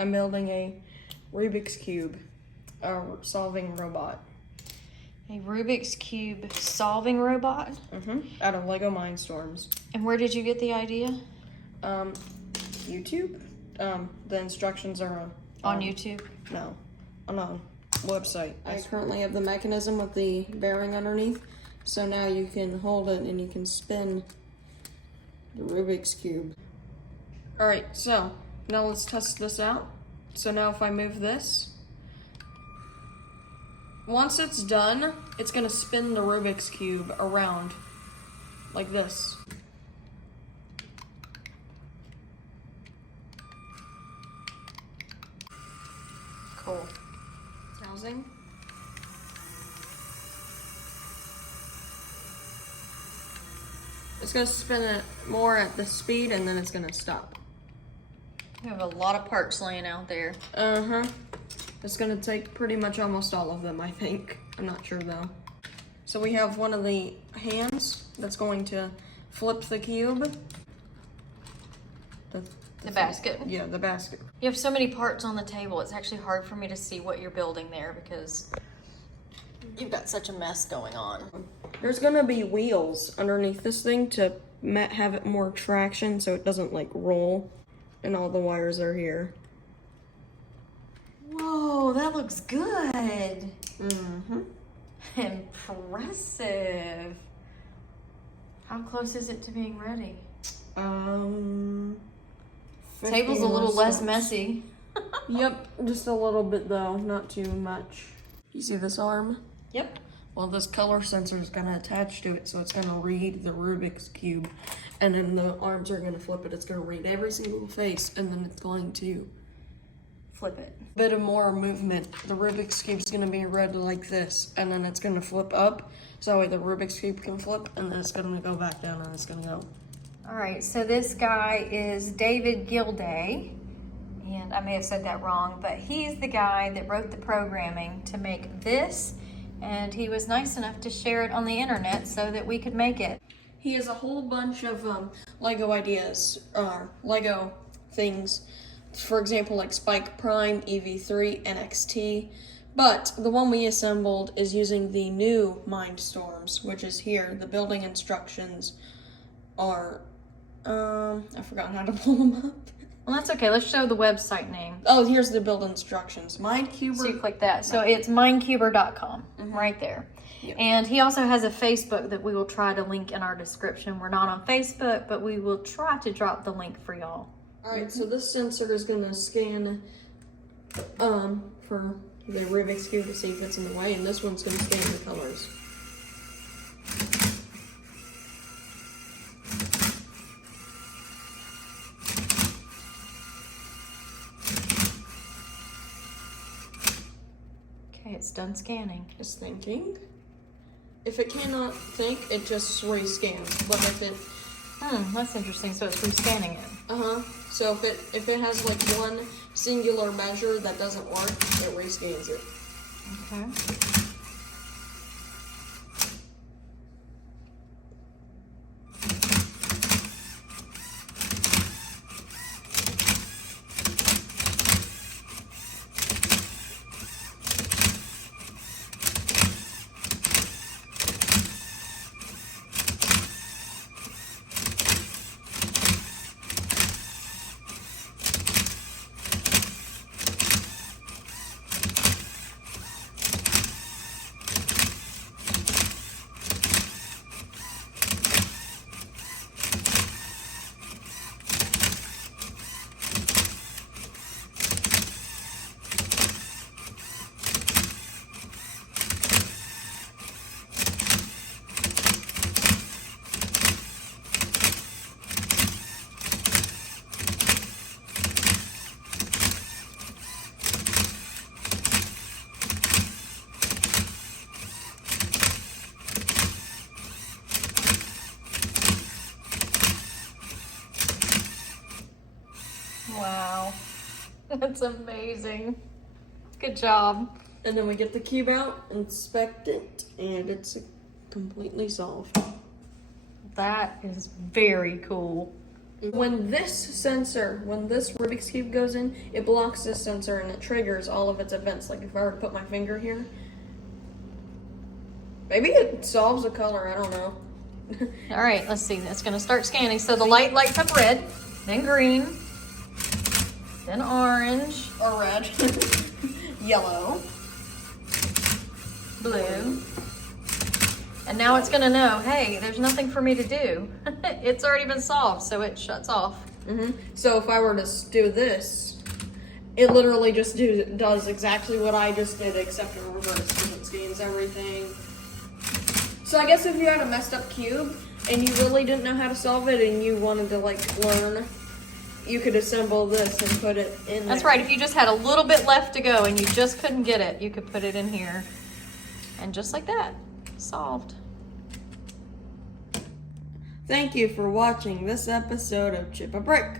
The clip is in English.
I'm building a Rubik's Cube, a solving robot. A Rubik's Cube solving robot? Out of LEGO Mindstorms. And where did you get the idea? YouTube. The instructions are on YouTube? No, on a website. I currently have the mechanism with the bearing underneath, so now you can hold it and you can spin the Rubik's Cube. Alright, so now let's test this out. So now if I move this, once it's done, it's gonna spin the Rubik's Cube around like this. Cool. Housing. It's gonna spin it more at the speed and then it's gonna stop. We have a lot of parts laying out there. It's gonna take pretty much almost all of them, I think. I'm not sure though. So we have one of the hands that's going to flip the cube. The basket. Yeah, the basket. You have so many parts on the table, it's actually hard for me to see what you're building there because you've got such a mess going on. There's gonna be wheels underneath this thing to have it more traction so it doesn't like roll, and all the wires are here. Whoa, that looks good. Impressive. How close is it to being ready? Table's a little less messy. Yep, just a little bit though, not too much. You see this arm? Yep. Well, this color sensor is gonna attach to it, so it's gonna read the Rubik's Cube, and then the arms are gonna flip it. It's gonna read every single face, and then it's going to Flip it. bit of more movement. The Rubik's Cube is gonna be read like this, and then it's gonna flip up, so that way the Rubik's Cube can flip, and then it's gonna go back down, and it's gonna go. All right, so this guy is David Gilday, and I may have said that wrong, but he's the guy that wrote the programming to make this, and he was nice enough to share it on the internet so that we could make it. He has a whole bunch of Lego ideas, Lego things. For example, like Spike Prime, EV3, and XT. But the one we assembled is using the new Mindstorms, which is here. The building instructions are, I forgot how to pull them up. Well, that's okay. Let's show the website name. Oh, here's the build instructions. Mindcuber. So you click that. So it's mindcuber.com right there. Yep. And he also has a Facebook that we will try to link in our description. We're not on Facebook, but we will try to drop the link for y'all. All right, so this sensor is gonna scan for the Rubik's Cube to see if it's in the way, and this one's gonna scan the colors. Okay, it's done scanning. It's thinking. If it cannot think, it just rescans. But if it, That's interesting. So it's rescanning it. So if it has like one singular measure that doesn't work, it rescans it. Okay. Wow. That's amazing. Good job. And then we get the cube out, inspect it, and it's completely solved. That is very cool. When this Rubik's Cube goes in, it blocks this sensor and it triggers all of its events. Like if I were to put my finger here, maybe it solves a color, I don't know. All right, let's see. It's gonna start scanning. So the light lights up red, then green, then orange, Or red. Yellow. blue. And now it's gonna know, hey, there's nothing for me to do. It's already been solved, so it shuts off. So if I were to do this, it literally just does exactly what I just did, except in reverse, because it scans everything. So I guess if you had a messed up cube, and you really didn't know how to solve it, and you wanted to, like, learn, you could assemble this and put it in That's there. right, if you just had a little bit left to go and you just couldn't get it, you could put it in here. And just like that, solved. Thank you for watching this episode of Chip a Brick.